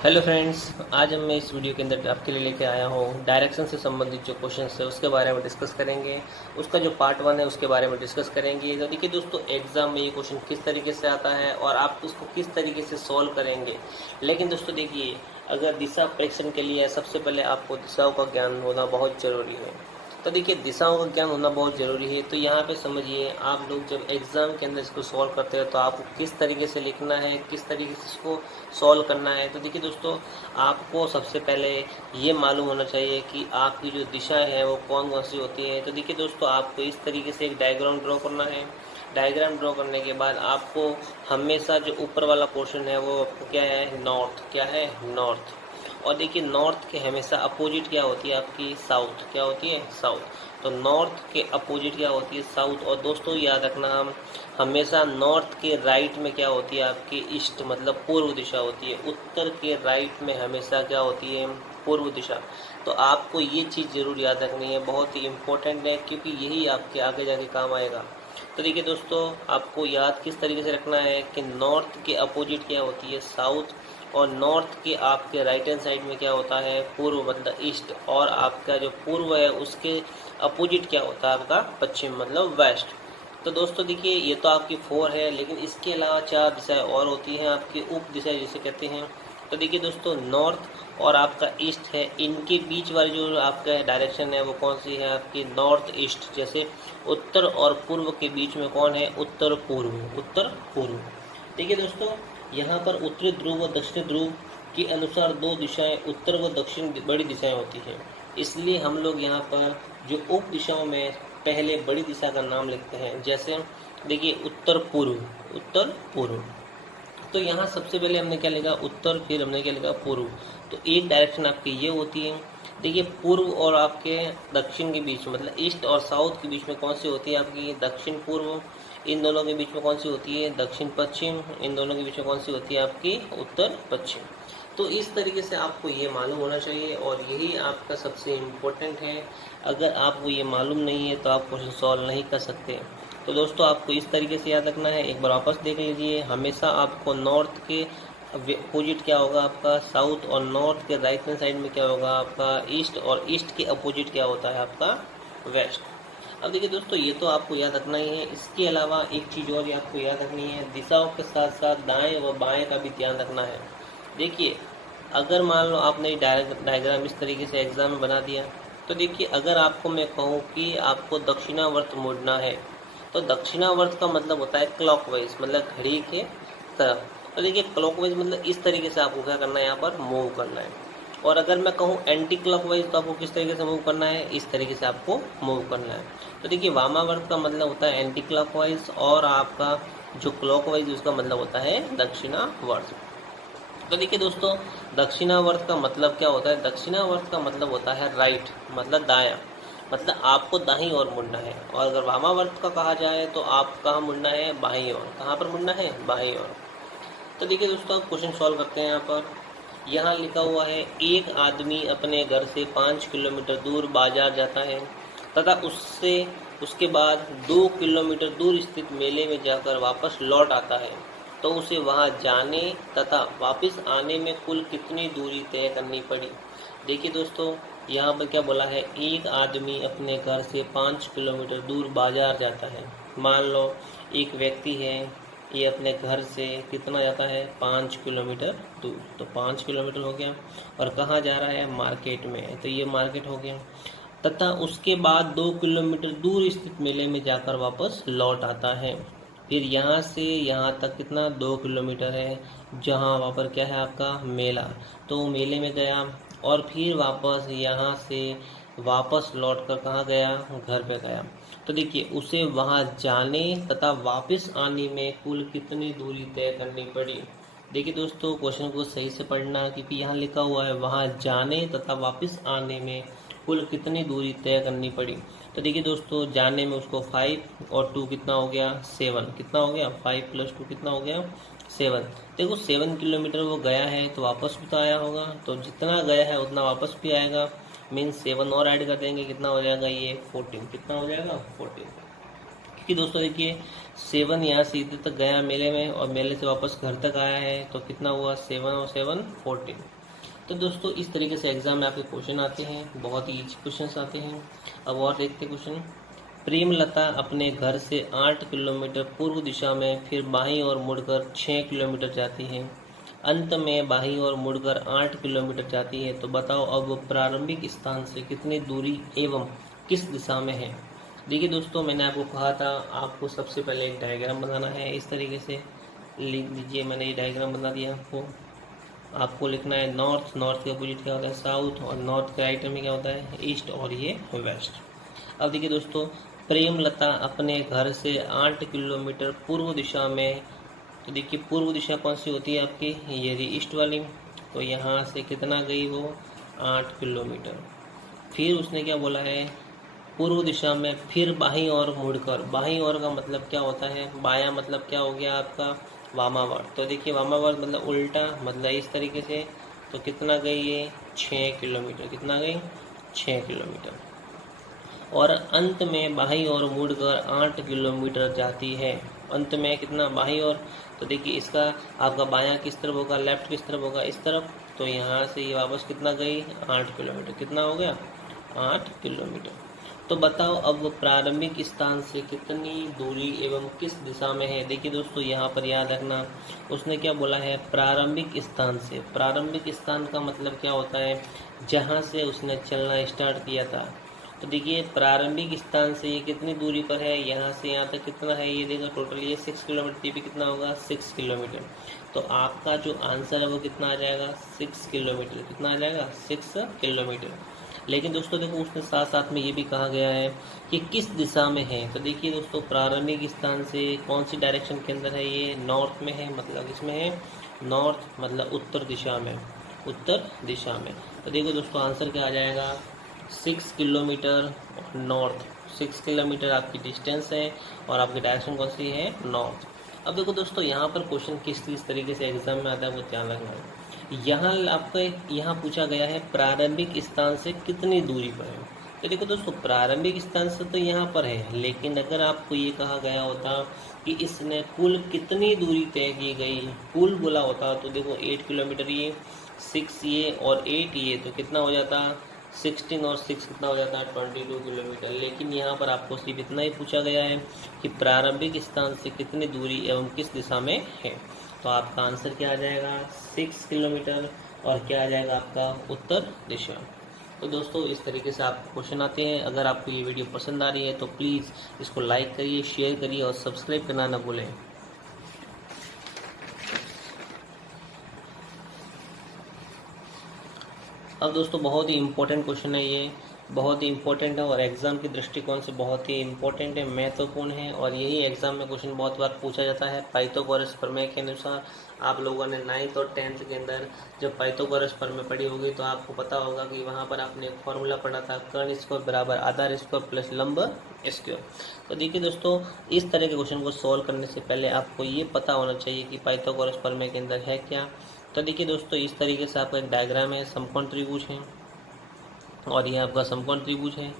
Hello friends, आज मैं इस वीडियो के अंदर आपके लिए लेके आया हूँ डायरेक्शन से संबंधित जो क्वेश्चंस है उसके बारे में डिस्कस करेंगे। उसका जो पार्ट 1 है उसके बारे में डिस्कस करेंगे। तो देखिए दोस्तों, एग्जाम में ये क्वेश्चन किस तरीके से आता है और आप उसको किस तरीके से सॉल्व करेंगे। लेकिन दोस्तों देखिए, अगर दिशा परीक्षण के लिए सबसे पहले आपको दिशाओं का ज्ञान होना बहुत ज़रूरी है। तो देखिए, दिशाओं का ज्ञान होना बहुत ज़रूरी है। तो यहाँ पे समझिए, आप लोग जब एग्ज़ाम के अंदर इसको सॉल्व करते हैं तो आपको किस तरीके से लिखना है, किस तरीके से इसको सॉल्व करना है। तो देखिए दोस्तों, आपको सबसे पहले ये मालूम होना चाहिए कि आपकी जो दिशाएं हैं वो कौन कौन सी होती है। तो देखिए दोस्तों, आपको इस तरीके से एक डायग्राम ड्रॉ करना है। डायग्राम ड्रॉ करने के बाद आपको हमेशा जो ऊपर वाला पोर्शन है वो क्या है, नॉर्थ। क्या है, नॉर्थ। और देखिए, नॉर्थ के हमेशा अपोजिट क्या होती है आपकी, साउथ। क्या होती है, साउथ। तो नॉर्थ के अपोजिट क्या होती है, साउथ। और दोस्तों याद रखना, हम हमेशा नॉर्थ के राइट में क्या होती है आपकी, ईस्ट मतलब पूर्व दिशा होती है। उत्तर के राइट में हमेशा क्या होती है, पूर्व दिशा। तो आपको ये चीज़ ज़रूर याद रखनी है, बहुत ही इम्पोर्टेंट है, क्योंकि यही आपके आगे जाके काम आएगा। तो देखिए दोस्तों, आपको याद किस तरीके से रखना है कि नॉर्थ के अपोजिट क्या होती है, साउथ। और नॉर्थ के आपके राइट हैंड साइड में क्या होता है, पूर्व मतलब ईस्ट। और आपका जो पूर्व है उसके अपोजिट क्या होता है आपका, पश्चिम मतलब वेस्ट। तो दोस्तों देखिए, ये तो आपकी 4 है, लेकिन इसके अलावा 4 दिशाएं और होती हैं आपकी उप दिशाएं जिसे कहते हैं। तो देखिए दोस्तों, नॉर्थ और आपका ईस्ट है, इनके बीच वाली जो आपका डायरेक्शन है वो कौन सी है आपकी, नॉर्थ ईस्ट। जैसे उत्तर और पूर्व के बीच में कौन है, उत्तर पूर्व। उत्तर पूर्व। देखिए दोस्तों, यहाँ पर उत्तरी ध्रुव व दक्षिणी ध्रुव के अनुसार दो दिशाएं, उत्तर व दक्षिण बड़ी दिशाएं होती हैं। इसलिए हम लोग यहाँ पर जो उप दिशाओं में पहले बड़ी दिशा का नाम लिखते हैं। जैसे देखिए, उत्तर पूर्व। उत्तर पूर्व। तो यहाँ सबसे पहले हमने क्या लिखा, उत्तर, फिर हमने क्या लिखा, पूर्व। तो एक डायरेक्शन आपकी ये होती है। देखिए, पूर्व और आपके दक्षिण के बीच मतलब ईस्ट और साउथ के बीच में कौन सी होती है आपकी, दक्षिण पूर्व। इन दोनों के बीच में कौन सी होती है, दक्षिण पश्चिम। इन दोनों के बीच में कौन सी होती है आपकी, उत्तर पश्चिम। तो इस तरीके से आपको ये मालूम होना चाहिए और यही आपका सबसे इम्पोर्टेंट है। अगर आपको ये मालूम नहीं है तो आप क्वेश्चन सॉल्व नहीं कर सकते। तो दोस्तों, आपको इस तरीके से याद रखना है। एक बार वापस देख लीजिए, हमेशा आपको नॉर्थ के अपोजिट क्या होगा आपका, साउथ। और नॉर्थ के राइट हैंड साइड में क्या होगा आपका, ईस्ट। और ईस्ट के अपोजिट क्या होता है आपका, वेस्ट। अब देखिए दोस्तों, ये तो आपको याद रखना ही है। इसके अलावा एक चीज़ और आपको याद रखनी है, दिशाओं के साथ साथ दाएं व बाएं का भी ध्यान रखना है। देखिए, अगर मान लो आपने डायग्राम इस तरीके से एग्जाम में बना दिया, तो देखिए, अगर आपको मैं कहूँ कि आपको दक्षिणावर्त मुड़ना है, तो दक्षिणावर्त का मतलब होता है क्लॉकवाइज, मतलब घड़ी के तरफ। तो देखिए, क्लॉकवाइज मतलब इस तरीके से आपको क्या करना है, यहाँ पर मूव करना है। और अगर मैं कहूँ एंटी क्लॉकवाइज, तो आपको किस तरीके से मूव करना है, इस तरीके से आपको मूव करना है। तो देखिए, वामावर्त का मतलब होता है एंटी क्लॉकवाइज, और आपका जो क्लॉकवाइज उसका मतलब होता है दक्षिणावर्त। तो देखिए दोस्तों, दक्षिणावर्त का मतलब क्या होता है, दक्षिणावर्त का मतलब होता है राइट, मतलब दायां। मतलब आपको दाहिनी ओर मुड़ना है। और अगर वामावर्त का कहा जाए तो आप कहाँ मुड़ना है, बाईं ओर। कहाँ पर मुड़ना है, बाईं ओर। तो देखिए दोस्तों, क्वेश्चन सॉल्व करते हैं। यहाँ लिखा हुआ है, एक आदमी अपने घर से 5 किलोमीटर दूर बाजार जाता है तथा उससे उसके बाद 2 किलोमीटर दूर स्थित मेले में जाकर वापस लौट आता है। तो उसे वहां जाने तथा वापस आने में कुल कितनी दूरी तय करनी पड़ी। देखिए दोस्तों, यहाँ पर क्या बोला है, एक आदमी अपने घर से 5 किलोमीटर दूर बाजार जाता है। मान लो एक व्यक्ति है, ये अपने घर से कितना जाता है, 5 किलोमीटर दूर। तो 5 किलोमीटर हो गया। और कहाँ जा रहा है, मार्केट में। तो ये मार्केट हो गया। तथा उसके बाद 2 किलोमीटर दूर स्थित मेले में जाकर वापस लौट आता है। फिर यहाँ से यहाँ तक कितना, 2 किलोमीटर है, जहाँ वहाँ पर क्या है आपका, मेला। तो मेले में गया और फिर वापस यहाँ से वापस लौट कर कहाँ गया, घर पे गया। तो देखिए, उसे वहाँ जाने तथा वापस आने में कुल कितनी दूरी तय करनी पड़ी। देखिए दोस्तों, क्वेश्चन को सही से पढ़ना, क्योंकि यहाँ लिखा हुआ है वहाँ जाने तथा वापस आने में कुल कितनी दूरी तय करनी पड़ी। तो देखिए दोस्तों, जाने में उसको 5 और 2 कितना हो गया, 7। कितना हो गया, 5 + 2 कितना हो गया, 7। देखो, 7 किलोमीटर वो गया है तो वापस भी तो आया होगा। तो जितना गया है उतना वापस भी आएगा, मीन्स 7 और ऐड कर देंगे, कितना हो जाएगा ये 14। कितना हो जाएगा, 14। कि दोस्तों देखिए 7 यहाँ से इधर तक गया मेले में और मेले से वापस घर तक आया है, तो कितना हुआ 7 और 7 14। तो दोस्तों इस तरीके से एग्जाम में आपके क्वेश्चन आते हैं, बहुत ही ईजी क्वेश्चन आते हैं। अब और देखते हैं क्वेश्चन। प्रेमलता अपने घर से 8 किलोमीटर पूर्व दिशा में फिर बाईं ओर मुड़कर 6 किलोमीटर जाती है, अंत में बाईं ओर मुड़कर 8 किलोमीटर जाती है। तो बताओ अब वो प्रारंभिक स्थान से कितनी दूरी एवं किस दिशा में है। देखिए दोस्तों, मैंने आपको कहा था आपको सबसे पहले एक डायग्राम बनाना है। इस तरीके से लिख दीजिए, मैंने ये डायग्राम बना दिया आपको लिखना है नॉर्थ, नॉर्थ के अपोजिट क्या होता है साउथ, और नॉर्थ के राइट में क्या होता है ईस्ट, और ये वेस्ट। अब देखिए दोस्तों, प्रेमलता अपने घर से 8 किलोमीटर पूर्व दिशा में, तो देखिए पूर्व दिशा कौन सी होती है आपकी, ये रही ईस्ट वाली। तो यहाँ से कितना गई वो 8 किलोमीटर। फिर उसने क्या बोला है पूर्व दिशा में फिर बाईं ओर मुड़कर, बाईं ओर का मतलब क्या होता है, बायां मतलब क्या हो गया आपका वामावर्त। तो देखिए वामावर्त मतलब उल्टा, मतलब इस तरीके से। तो कितना गई ये 6 किलोमीटर, कितना गई 6 किलोमीटर। और अंत में बाईं ओर मुड़कर 8 किलोमीटर जाती है। अंत में कितना बाईं ओर, तो देखिए इसका आपका बायां किस तरफ होगा, लेफ्ट किस तरफ होगा, इस तरफ। तो यहाँ से ये वापस कितना गई 8 किलोमीटर, कितना हो गया 8 किलोमीटर। तो बताओ अब प्रारंभिक स्थान से कितनी दूरी एवं किस दिशा में है। देखिए दोस्तों, यहाँ पर याद रखना उसने क्या बोला है प्रारंभिक स्थान से। प्रारंभिक स्थान का मतलब क्या होता है जहाँ से उसने चलना स्टार्ट किया था। तो देखिए प्रारंभिक स्थान से ये कितनी दूरी पर है, यहाँ से यहाँ तक कितना है, ये देखो टोटल ये 6 किलोमीटर, ये भी कितना होगा 6 किलोमीटर। तो आपका जो आंसर है वो कितना आ जाएगा 6 किलोमीटर, कितना आ जाएगा 6 किलोमीटर। लेकिन दोस्तों देखो उसने साथ साथ में ये भी कहा गया है कि किस दिशा में है। तो देखिए दोस्तों, प्रारंभिक स्थान से कौन सी डायरेक्शन के अंदर है, ये नॉर्थ में है, मतलब इसमें है नॉर्थ, मतलब उत्तर दिशा में, उत्तर दिशा में। तो देखो दोस्तों आंसर क्या आ जाएगा 6 किलोमीटर नॉर्थ। 6 किलोमीटर आपकी डिस्टेंस है और आपकी डायरेक्शन कौन सी है नॉर्थ। अब देखो दोस्तों, यहाँ पर क्वेश्चन किस तरीके से एग्जाम में आता है वो ध्यान रखना है। यहाँ आपका यहाँ पूछा गया है प्रारंभिक स्थान से कितनी दूरी पर है। तो देखो दोस्तों, प्रारंभिक स्थान से तो यहाँ पर है, लेकिन अगर आपको ये कहा गया होता कि इसने कुल कितनी दूरी तय की गई, कुल बोला होता तो देखो 8 किलोमीटर ये, 6 ये और 8 ये, तो कितना हो जाता 16 और 6 कितना हो जाता है 22 किलोमीटर। लेकिन यहाँ पर आपको सिर्फ इतना ही पूछा गया है कि प्रारंभिक स्थान से कितनी दूरी एवं किस दिशा में है। तो आपका आंसर क्या आ जाएगा 6 किलोमीटर, और क्या आ जाएगा आपका उत्तर दिशा। तो दोस्तों इस तरीके से आपको क्वेश्चन आते हैं। अगर आपको ये वीडियो पसंद आ रही है तो प्लीज़ इसको लाइक करिए, शेयर करिए और सब्सक्राइब करना ना भूलें। अब दोस्तों बहुत ही इम्पोर्टेंट क्वेश्चन है ये, बहुत ही इम्पोर्टेंट है और एग्ज़ाम की दृष्टिकोण से बहुत ही इम्पोर्टेंट है, महत्वपूर्ण है। और यही एग्ज़ाम में क्वेश्चन बहुत बार पूछा जाता है। पाइथागोरस प्रमेय के अनुसार आप लोगों ने 9th और 10th के अंदर जब पाइथागोरस प्रमेय पढ़ी होगी तो आपको पता होगा कि वहाँ पर आपने एक फॉर्मूला पढ़ा था कर्ण स्क्वायर बराबर आधार स्क्वायर प्लस लंब स्क्वायर। तो देखिए दोस्तों, इस तरह के क्वेश्चन को सॉल्व करने से पहले आपको ये पता होना चाहिए कि पाइथागोरस प्रमेय के अंदर है क्या। तो देखिए दोस्तों, इस तरीके से आपका एक डायग्राम है, समकोण त्रिभुज है और ये आपका समकोण त्रिभुज है।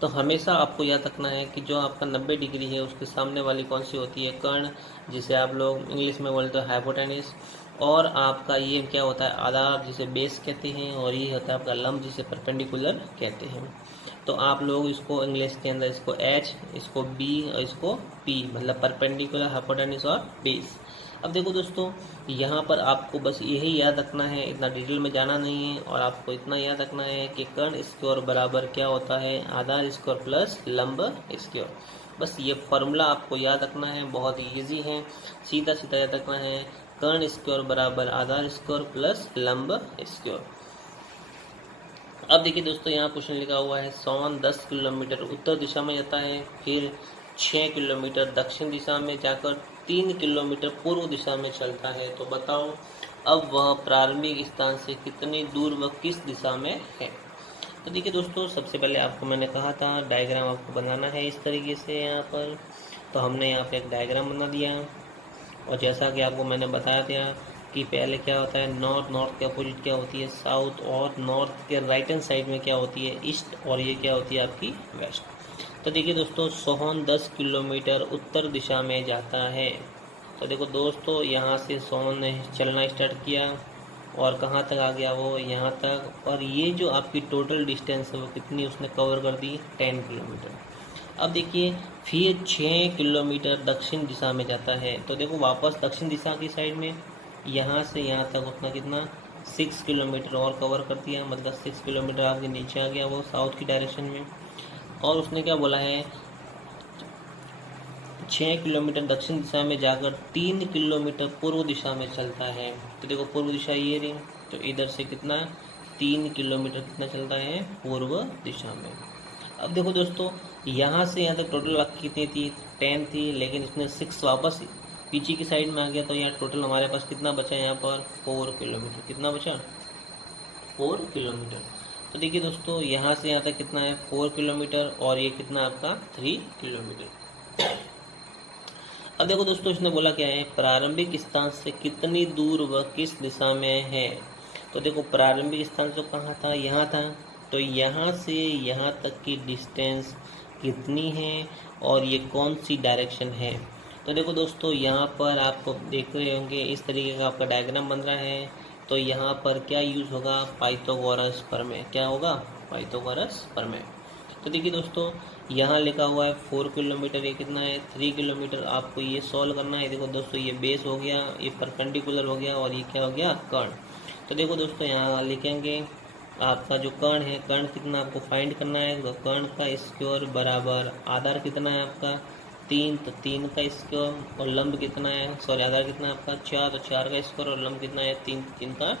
तो हमेशा आपको याद रखना है कि जो आपका 90 डिग्री है उसके सामने वाली कौन सी होती है कर्ण, जिसे आप लोग इंग्लिश में बोलते हैं हाइपोटेनस। और आपका ये क्या होता है आधार, जिसे बेस कहते हैं, और ये होता है आपका लंब, जिसे परपेंडिकुलर कहते हैं। तो आप लोग इसको इंग्लिश के अंदर इसको H, इसको B और इसको P, मतलब परपेंडिकुलर, हाइपोटेनस और बेस। अब देखो दोस्तों, यहाँ पर आपको बस यही याद रखना है, इतना डिटेल में जाना नहीं है। और आपको इतना याद रखना है कि कर्ण स्क्वायर बराबर क्या होता है आधार स्क्वायर प्लस लंब स्क्वायर। बस ये फॉर्मूला आपको याद रखना है, बहुत ही ईजी है, सीधा सीधा याद रखना है। कर्ण स्क्वायर बराबर आधार स्क्वायर प्लस लंब स्क्वायर। अब देखिए दोस्तों, यहाँ क्वेश्चन लिखा हुआ है सोन 10 किलोमीटर उत्तर दिशा में जाता है, फिर 6 किलोमीटर दक्षिण दिशा में जाकर 3 किलोमीटर पूर्व दिशा में चलता है। तो बताओ अब वह प्रारंभिक स्थान से कितनी दूर व किस दिशा में है। तो देखिए दोस्तों, सबसे पहले आपको मैंने कहा था डायग्राम आपको बनाना है इस तरीके से। यहाँ पर तो हमने यहाँ पे एक डायग्राम बना दिया, और जैसा कि आपको मैंने बताया था कि पहले क्या होता है नॉर्थ, नॉर्थ के अपोजिट क्या होती है साउथ, और नॉर्थ के राइट हैंड साइड में क्या होती है ईस्ट, और ये क्या होती है आपकी वेस्ट। तो तो देखिए दोस्तों, सोहन 10 किलोमीटर उत्तर दिशा में जाता है। तो देखो दोस्तों, यहाँ से सोहन ने चलना स्टार्ट किया और कहाँ तक आ गया वो, यहाँ तक। और ये जो आपकी टोटल डिस्टेंस है वो कितनी उसने कवर कर दी, 10 किलोमीटर। अब देखिए, फिर 6 किलोमीटर दक्षिण दिशा में जाता है। तो देखो वापस दक्षिण दिशा की साइड में, यहाँ से यहाँ तक उतना कितना, 6 किलोमीटर और कवर कर दिया। मतलब 6 किलोमीटर आपके नीचे आ गया वो साउथ की डायरेक्शन में। और उसने क्या बोला है, 6 किलोमीटर दक्षिण दिशा में जाकर 3 किलोमीटर पूर्व दिशा में चलता है। तो देखो पूर्व दिशा ये रही, तो इधर से कितना, 3 किलोमीटर कितना चलता है, पूर्व दिशा में। अब देखो दोस्तों, यहाँ से यहाँ तक टोटल आपकी कितनी थी, 10 थी, लेकिन इसने 6 वापस पीछे की साइड में आ गया। तो यहाँ टोटल हमारे पास कितना बचा, यहाँ पर 4 किलोमीटर। कितना बचा, 4 किलोमीटर। तो देखिए दोस्तों, यहाँ से यहाँ तक कितना है, 4 किलोमीटर, और ये कितना आपका 3 किलोमीटर। अब देखो दोस्तों, इसने बोला क्या है, प्रारंभिक स्थान से कितनी दूर व किस दिशा में है। तो देखो प्रारंभिक स्थान तो कहाँ था, यहाँ था। तो यहाँ से यहाँ तक की डिस्टेंस कितनी है और ये कौन सी डायरेक्शन है। तो देखो दोस्तों, यहाँ पर आपको देख रहे होंगे इस तरीके का आपका डायग्राम बन रहा है। तो यहाँ पर क्या यूज़ होगा, पाइथागोरस प्रमेय। क्या होगा, पाइथागोरस प्रमेय। तो देखिए दोस्तों, यहाँ लिखा हुआ है 4 किलोमीटर, ये कितना है, 3 किलोमीटर। आपको ये सॉल्व करना है। देखो दोस्तों, ये बेस हो गया, ये परपेंडिकुलर हो गया, और ये क्या हो गया, कर्ण। तो देखो दोस्तों, यहाँ लिखेंगे आपका जो कर्ण है, कर्ण कितना आपको फाइंड करना है। तो कर्ण का स्क्वायर बराबर आधार कितना है आपका, 3, तो 3 का स्क्वायर, और लंब कितना है, सॉरी आधार कितना है आपका 4, तो 4 का स्क्वायर, और लंब कितना है 3, 3 का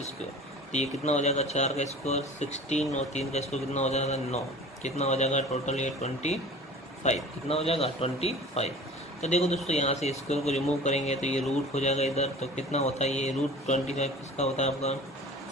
स्क्वायर। तो ये कितना हो जाएगा, 4 का स्क्वायर 16, और 3 का स्क्वायर कितना हो जाएगा 9। कितना हो जाएगा टोटल, ये 25। कितना हो जाएगा 25। तो देखो दोस्तों, यहाँ से स्क्वायर को रिमूव करेंगे तो ये रूट हो जाएगा इधर। तो कितना होता है ये रूट 25 किसका होता है आपका,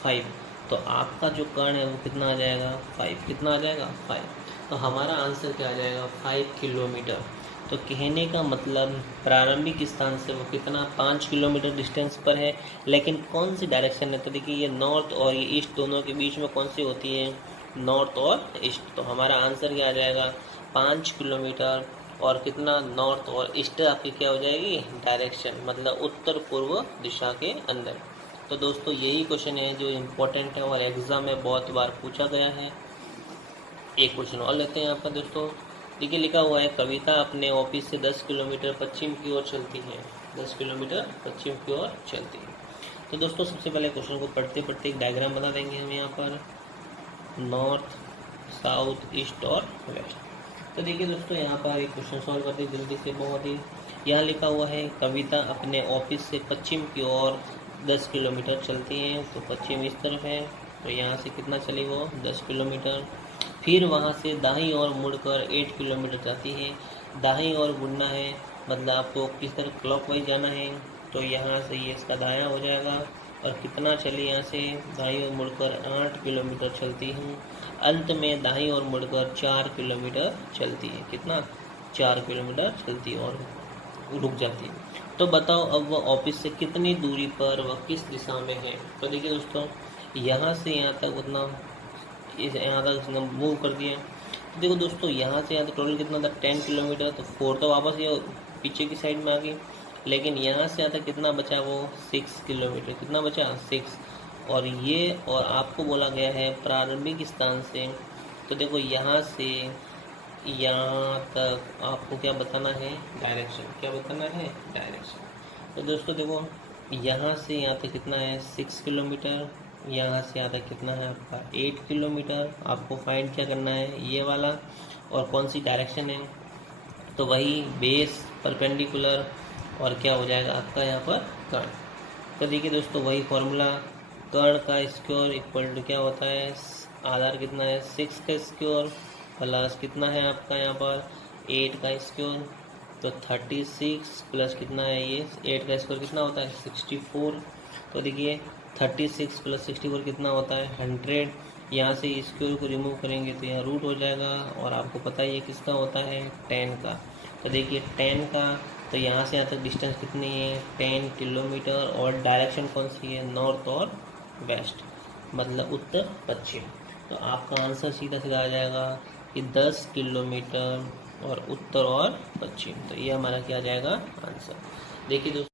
5। तो आपका जो कर्ण है वो कितना आ जाएगा, 5। कितना आ जाएगा, 5। तो हमारा आंसर क्या आ जाएगा, 5 किलोमीटर। तो कहने का मतलब प्रारंभिक स्थान से वो कितना, 5 किलोमीटर डिस्टेंस पर है। लेकिन कौन सी डायरेक्शन है, तो देखिए ये नॉर्थ और ये ईस्ट दोनों के बीच में कौन सी होती है, नॉर्थ और ईस्ट। तो हमारा आंसर क्या आ जाएगा, 5 किलोमीटर, और कितना, नॉर्थ और ईस्ट आपकी क्या हो जाएगी, डायरेक्शन, मतलब उत्तर पूर्व दिशा के अंदर। तो दोस्तों, यही क्वेश्चन है जो इम्पोर्टेंट है और एग्ज़ाम में बहुत बार पूछा गया है। एक क्वेश्चन और लेते हैं आपका दोस्तों। देखिए लिखा हुआ है, कविता अपने ऑफिस से 10 किलोमीटर पश्चिम की ओर चलती है। 10 किलोमीटर पश्चिम की ओर चलती है। तो दोस्तों, सबसे पहले क्वेश्चन को पढ़ते पढ़ते एक डायग्राम बना देंगे हम यहाँ पर, नॉर्थ, साउथ, ईस्ट और वेस्ट। तो देखिए दोस्तों, यहाँ पर एक क्वेश्चन सॉल्व करते हैं जल्दी से, बहुत ही। यहाँ लिखा हुआ है, कविता अपने ऑफिस से पश्चिम की ओर 10 किलोमीटर चलती है। तो पश्चिम इस तरफ है, तो यहाँ से कितना चली वो, 10 किलोमीटर। फिर वहाँ से दाईं ओर मुड़कर 8 किलोमीटर जाती है। दाईं ओर मुड़ना है, मतलब आपको किस तरह क्लॉकवाइज जाना है। तो यहाँ से ये इसका दायां हो जाएगा। और कितना चली, यहाँ से दाईं ओर मुड़कर 8 किलोमीटर चलती हूँ। अंत में दाईं ओर मुड़कर 4 किलोमीटर चलती है। कितना, 4 किलोमीटर चलती है और रुक जाती है। तो बताओ अब वह ऑफिस से कितनी दूरी पर वह किस दिशा में है। तो देखिए दोस्तों, यहाँ से यहाँ तक उतना, इस यहाँ तक इसने मूव कर दिया। तो देखो दोस्तों, यहाँ से यहाँ तक टोटल कितना था, 10 किलोमीटर। तो 4 तो वापस ये पीछे की साइड में आ गई। लेकिन यहाँ से यहाँ तक कितना बचा, वो 6 किलोमीटर। कितना बचा, 6। और ये, और आपको बोला गया है प्रारंभिक स्थान से। तो देखो यहाँ से यहाँ तक आपको क्या बताना है, डायरेक्शन। क्या बताना है, डायरेक्शन। तो दोस्तों देखो, यहाँ से यहाँ तक कितना है, 6 किलोमीटर। यहाँ से यहाँ तक कितना है आपका, 8 किलोमीटर। आपको फाइंड क्या करना है, ये वाला, और कौन सी डायरेक्शन है। तो वही बेस, परपेंडिकुलर, और क्या हो जाएगा आपका यहाँ पर, कर्ण। तो देखिए दोस्तों, वही फॉर्मूला, कर्ण का स्क्वायर इक्वल टू क्या होता है, आधार कितना है 6 का स्क्वायर प्लस कितना है आपका यहाँ पर 8 का स्क्वायर। तो 36 प्लस कितना है, ये 8 का स्क्वायर कितना होता है 64। तो देखिए 36 प्लस 64 कितना होता है 100। यहाँ से स्क्वायर को रिमूव करेंगे तो यहाँ रूट हो जाएगा। और आपको पता ही है किसका होता है, 10 का। तो देखिए 10 का, तो यहाँ से यहाँ तक डिस्टेंस कितनी है, 10 किलोमीटर। और डायरेक्शन कौन सी है, नॉर्थ और वेस्ट, मतलब उत्तर पश्चिम। तो आपका आंसर सीधा सीधा आ जाएगा कि 10 किलोमीटर और उत्तर और पश्चिम। तो ये हमारा क्या आ जाएगा आंसर। देखिए दोस्तों